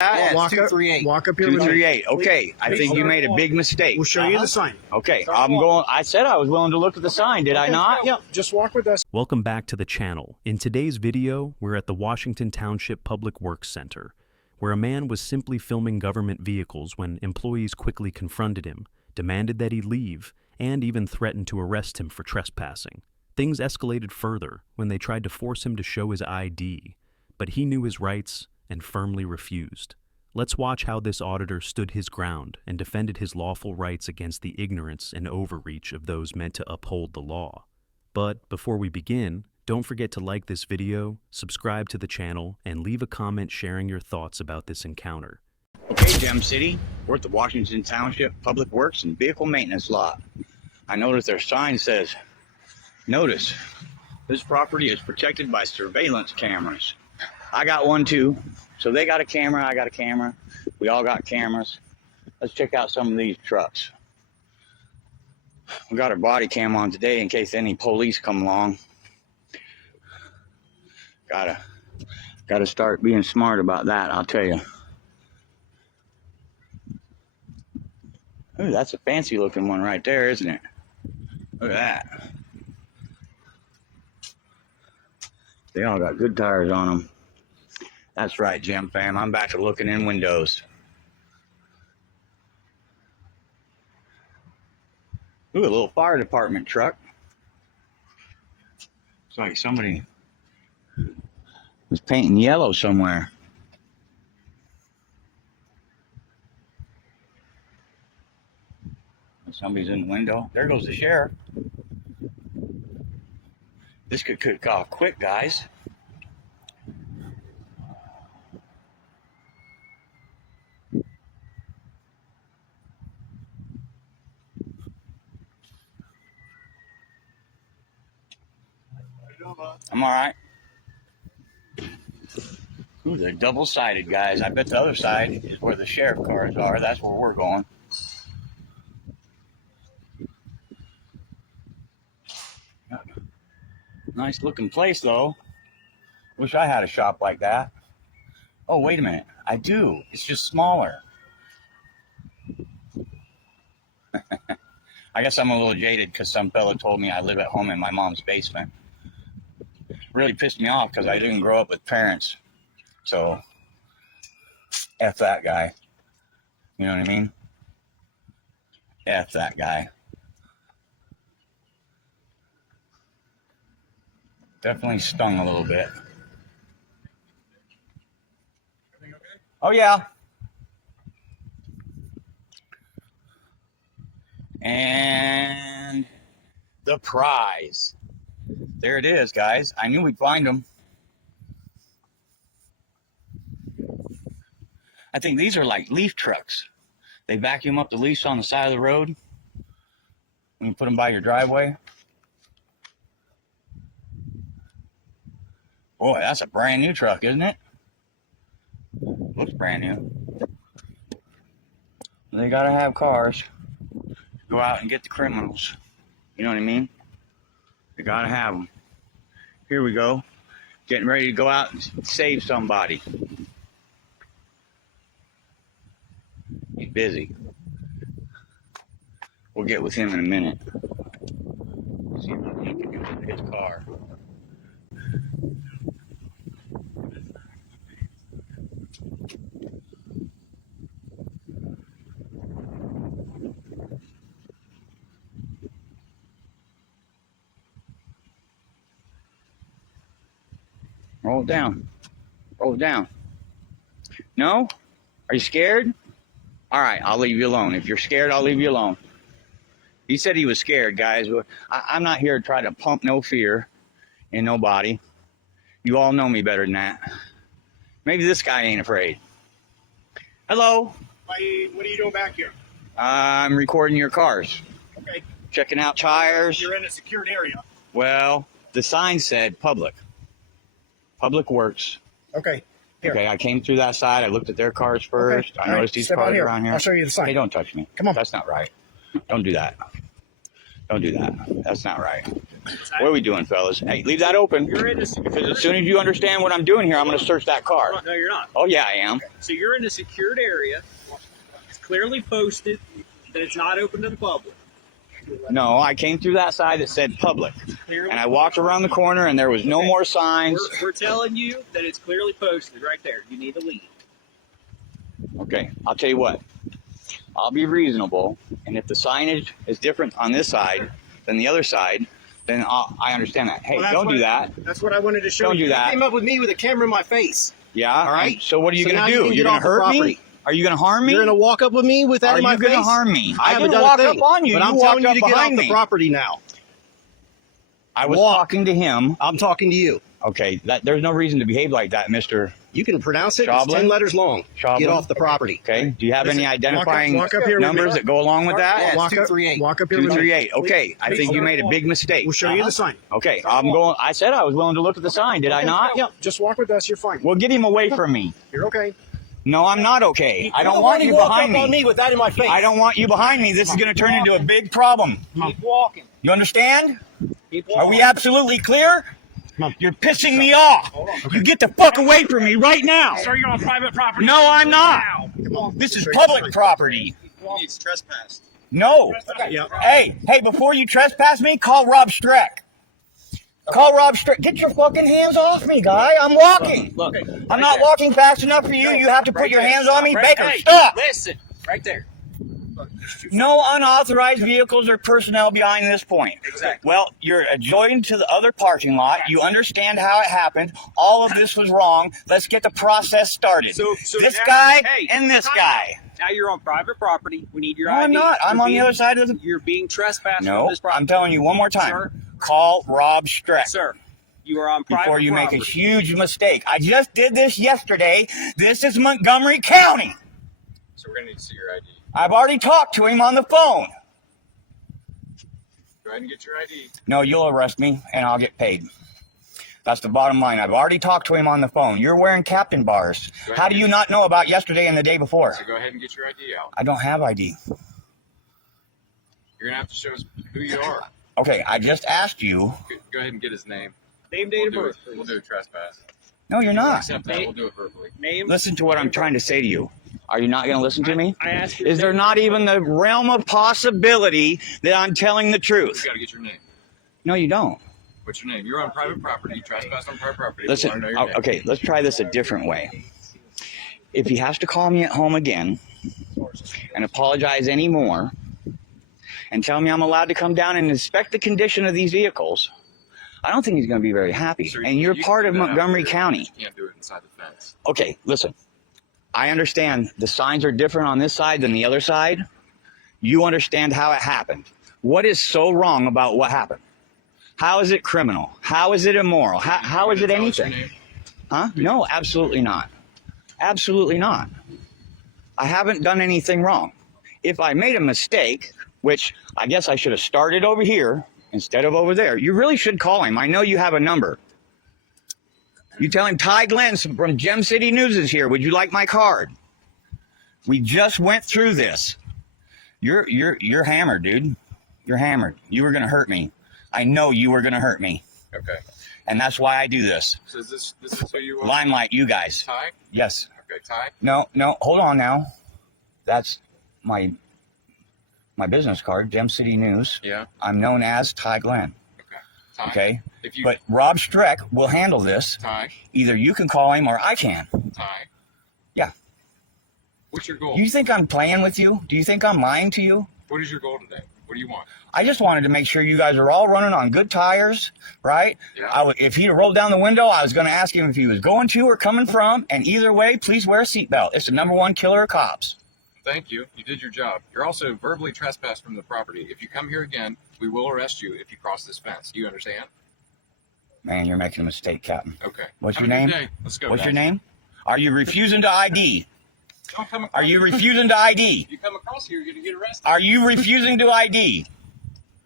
Yeah, walk up, 238. walk up here with me. 238. Okay, I think you made a big mistake. We'll show you the sign. Okay, I'm going. I said I was willing to look at the sign. Did I not? Yeah, just walk with us. Welcome back to the channel. In today's video, we're at the Washington Township Public Works Center, where a man was simply filming government vehicles when employees quickly confronted him, demanded that he leave, and even threatened to arrest him for trespassing. Things escalated further when they tried to force him to show his ID, but he knew his rights and firmly refused. Let's watch how this auditor stood his ground and defended his lawful rights against the ignorance and overreach of those meant to uphold the law. But before we begin, don't forget to like this video, subscribe to the channel, and leave a comment sharing your thoughts about this encounter. Okay, Gem City, we're at the Washington Township Public Works and Vehicle Maintenance Lot. I noticed their sign says, "Notice, this property is protected by surveillance cameras." I got one too. So they got a camera, I got a camera. We all got cameras. Let's check out some of these trucks. We got our body cam on today in case any police come along. Gotta start being smart about that, I'll tell you. Ooh, that's a fancy looking one right there, isn't it? Look at that. They all got good tires on them. That's right, Gem fam. I'm back to looking in windows. Ooh, a little fire department truck. It's like somebody was painting yellow somewhere. Somebody's in the window. There goes the sheriff. This could cook off quick, guys. I'm all right. Ooh, they're double-sided, guys. I bet the other side is where the sheriff cars are. That's where we're going. Nice looking place, though. Wish I had a shop like that. Oh, wait a minute. I do. It's just smaller. I guess I'm a little jaded because some fella told me I live at home in my mom's basement. Really pissed me off because I didn't grow up with parents. So, F that guy. You know what I mean? F that guy. Definitely stung a little bit. Oh, yeah. And the prize. There it is, guys. I knew we'd find them. I think these are like leaf trucks. They vacuum up the leaves on the side of the road when you put them by your driveway. Boy, that's a brand new truck, isn't it? Looks brand new. They gotta have cars. Go out and get the criminals. You know what I mean? You gotta have them. Here we go. Getting ready to go out and save somebody. He's busy. We'll get with him in a minute. See what he can do with his car. Roll it down. Roll it down. No? Are you scared? All right, I'll leave you alone. If you're scared, I'll leave you alone. He said he was scared, guys. I'm not here to try to pump no fear in nobody. You all know me better than that. Maybe this guy ain't afraid. Hello? What are you doing back here? I'm recording your cars. Okay. Checking out tires. You're in a secured area. Well, the sign said public. Public Works. Okay. Here. Okay, I came through that side. I looked at their cars first. Okay. I noticed these Step out cars here. around here. I'll show you the sign. Hey, don't touch me. Come on. That's not right. Don't do that. Don't do that. That's not right. What are we doing, fellas? Hey, leave that open. You're in a Because as soon as you understand what I'm doing here, I'm going to search that car. No, you're not. Oh, yeah, I am. So you're in a secured area. It's clearly posted that it's not open to the public. No, I came through that side that said public. Clearly And I walked around the corner, and there was no more signs. We're telling you that it's clearly posted right there. You need to leave. Okay, I'll tell you what. I'll be reasonable, and if the signage is different on this side than the other side, then I understand that. Hey, Well, don't do that. That's what I wanted to show Don't you. do that. You came up with me with a camera in my face. Yeah? All right. So what are you So going now to you do? can You're get going off to the hurt me? property. Are you going to harm me? You're going to walk up with me with that Are in my you face? going to harm me? I haven't didn't done a walk thing. up on you. But You I'm walked telling you up to get off behind the me. property now. I was Walk. talking to him. I'm talking to you. Okay, there's no reason to behave like that, Mr. You can pronounce it. It's Schaublen? 10 letters long. Schaublen? Get off the property. Okay, do you have any identifying walk up here with numbers me. that go along with that? Yeah, walk up, 238. walk up here with me. 238. Okay, I think you made a big mistake. We'll show you the sign. Okay, I'm going. I said I was willing to look at the sign. Did I not? Yeah, just walk with us. You're fine. Well, get him away from me. You're okay. No, I'm not okay. I don't want you behind on me. me with that in my face. I don't want you behind me. This is going to turn into a big problem. Keep walking. You understand? Keep Are walking. we absolutely clear? You're pissing me off. You get the fuck away from me right now. Sir, you're on private property. No, I'm not. This is public property. He's trespassed. No. Yeah. Hey, before you trespass me, call Rob Streck. Call Rob Streck. Get your fucking hands off me, guy. I'm walking. Look, I'm not walking fast enough for you. You have to put your hands on me. Baker, Hey, stop. Listen, right there. No unauthorized vehicles or personnel behind this point. Exactly. Well, you're adjoining to the other parking lot. You understand how it happened. All of this was wrong. Let's get the process started. So this now- guy hey, and this time guy. out. Now you're on private property. We need your No, ID. I'm not. I'm You're on the other side of the... You're being trespassed from No, this property. I'm telling you one more time. Sir? Call Rob Streck. Sir, you are on private Before you property. make a huge mistake. I just did this yesterday. This is Montgomery County. So we're going to need to see your ID. I've already talked to him on the phone. Go ahead and get your ID. No, you'll arrest me and I'll get paid. That's the bottom line. I've already talked to him on the phone. You're wearing captain bars. How do you not know about yesterday and the day before? So go ahead and get your ID out. I don't have ID. You're going to have to show us who you are. Okay, I just asked you. Go ahead and get his name. Name, date of We'll do birth, it. We'll please. do a trespass. No, you're not. Accept that. We'll do it verbally. Name. Listen to what I'm trying to say to you. Are you not going to listen to me? I asked you. Is there not even the realm of possibility that I'm telling the You truth? got to get your name. No, you don't. What's your name? You're on private property. You trespassed on private property. We Listen, want to know your name. okay, let's try this a different way. If he has to call me at home again and apologize anymore and tell me I'm allowed to come down and inspect the condition of these vehicles, I don't think he's going to be very happy. Sir, And you're you part can of do that out Montgomery here. County. You just can't do it inside the fence. Okay, listen. I understand the signs are different on this side than the other side. You understand how it happened. What is so wrong about what happened? How is it criminal? How is it immoral? How is it Tell us your anything? name. Huh? No, absolutely not. Absolutely not. I haven't done anything wrong. If I made a mistake, which I guess I should have started over here instead of over there, you really should call him. I know you have a number. You tell him Ty Glenn from Gem City News is here. Would you like my card? We just went through this. You're hammered, dude. You're hammered. You were gonna hurt me. I know you were gonna hurt me. Okay. And that's why I do this. So is this who you are? Limelight, you guys. Ty? Yes. Okay, Ty. No, hold on now. That's my business card, Gem City News. Yeah. I'm known as Ty Glenn. Okay. Ty. Okay? If you But Rob Streck will handle this. Ty. Either you can call him or I can. Ty. Yeah. What's your goal? You think I'm playing with you? Do you think I'm lying to you? What is your goal today? What do you want? I just wanted to make sure you guys are all running on good tires, right? Yeah. If he'd rolled down the window, I was going to ask him if he was going to or coming from. And either way, please wear a seatbelt. It's the #1 killer of cops. Thank you. You did your job. You're also verbally trespassed from the property. If you come here again, we will arrest you if you cross this fence. Do you understand? Man, you're making a mistake, Captain. Okay. What's Have your a good name? day. Let's go. What's guys. your name? Are you refusing to ID? Don't come across Are you refusing to ID? You come across here, you're going to get arrested. Are you refusing to ID? You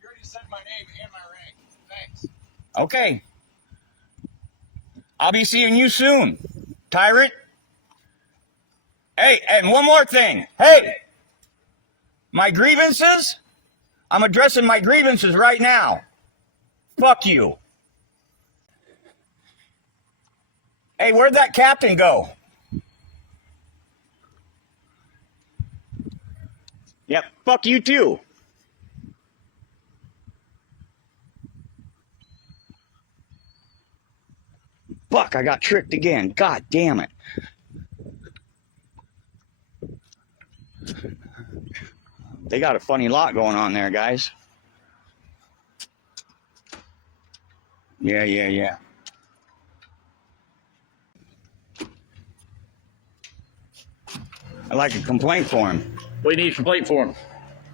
already said my name and my rank. Thanks. Okay. I'll be seeing you soon, tyrant. Hey, and one more thing. Hey, my grievances? I'm addressing my grievances right now. Fuck you. Hey, where'd that captain go? Yep, fuck you too. Fuck, I got tricked again. God damn it. They got a funny lot going on there, guys. Yeah. I'd like a complaint form. What do you need a complaint form?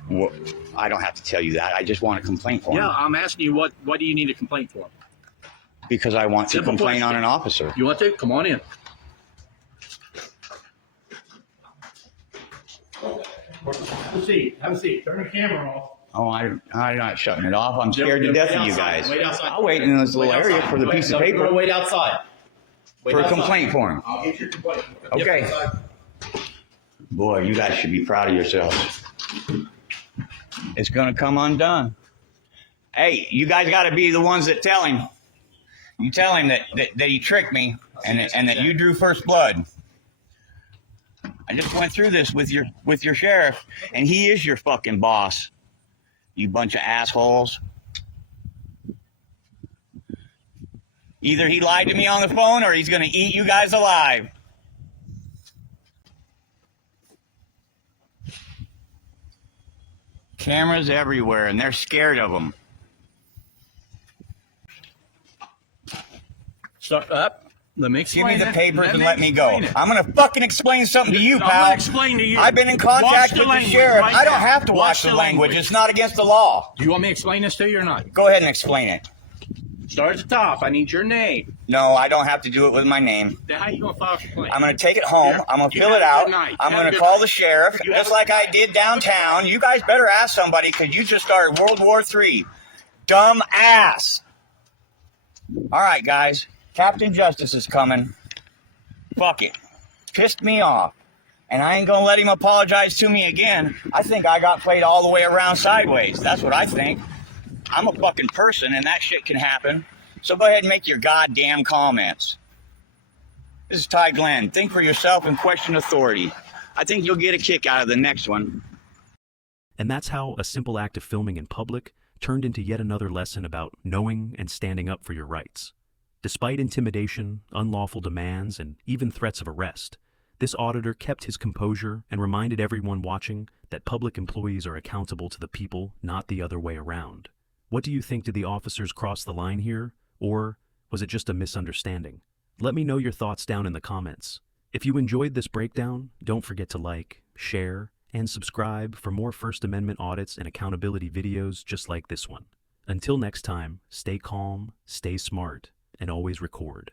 Well, I don't have to tell you that. I just want a complaint form. Yeah, I'm asking you what do you need a complaint form? Because I want to Simple complain on question. an officer. You want to? Come on in. Have a seat. Have a seat. Turn the camera off. Oh, I'm not shutting it off. I'm scared to Wait death of you outside. guys. Wait outside. I'll wait in this little area for the piece of paper Wait outside. Wait for a outside. complaint form. I'll get your complaint. Okay. Yep, outside. Boy, you guys should be proud of yourselves. It's going to come undone. Hey, you guys got to be the ones that tell him. You tell him that he tricked me and that you drew first blood. I just went through this with your sheriff, and he is your fucking boss. You bunch of assholes. Either he lied to me on the phone or he's going to eat you guys alive. Cameras everywhere, and they're scared of them. Shut up. Let me Give explain me the it. papers and let me go. explain it. I'm going to fucking explain something to you, I'm pal. gonna explain to you. I've been in Watch contact the with the language sheriff. right I don't now. have to watch Watch the the language. language. It's not against the law. Do you want me to explain this to you or not? Go ahead and explain it. Start at the top. I need your name. No, I don't have to do it with my name. Then how you gonna file a complaint? I'm going to take it home. Here. I'm going to You fill have it a out. good night. I'm Have a going to good call night. the sheriff, You have just a like good I night. did downtown. You guys better ask somebody because you just started World War III. Dumb ass. All right, guys. Captain Justice is coming. Fuck it. Pissed me off. And I ain't going to let him apologize to me again. I think I got played all the way around sideways. That's what I think. I'm a fucking person, and that shit can happen. So go ahead and make your goddamn comments. This is Ty Glenn. Think for yourself and question authority. I think you'll get a kick out of the next one. And that's how a simple act of filming in public turned into yet another lesson about knowing and standing up for your rights. Despite intimidation, unlawful demands, and even threats of arrest, this auditor kept his composure and reminded everyone watching that public employees are accountable to the people, not the other way around. What do you think? Did the officers cross the line here? Or was it just a misunderstanding? Let me know your thoughts down in the comments. If you enjoyed this breakdown, don't forget to like, share, and subscribe for more First Amendment audits and accountability videos just like this one. Until next time, stay calm, stay smart, and always record.